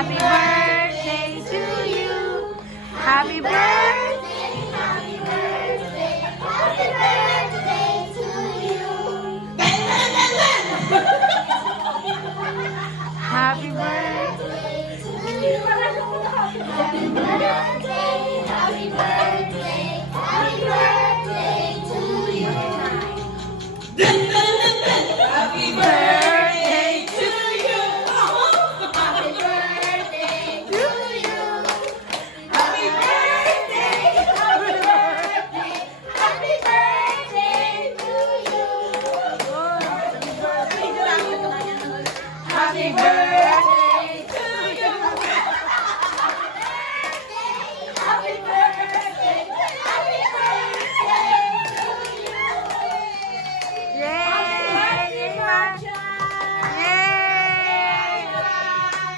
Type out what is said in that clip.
Happy birthday to you. Happy birthday. Happy birthday, happy birthday to you. Happy birthday. Happy birthday, happy birthday, happy birthday to you. Happy birthday to you. Happy birthday to you. Happy birthday. Happy birthday, happy birthday to you. Happy birthday.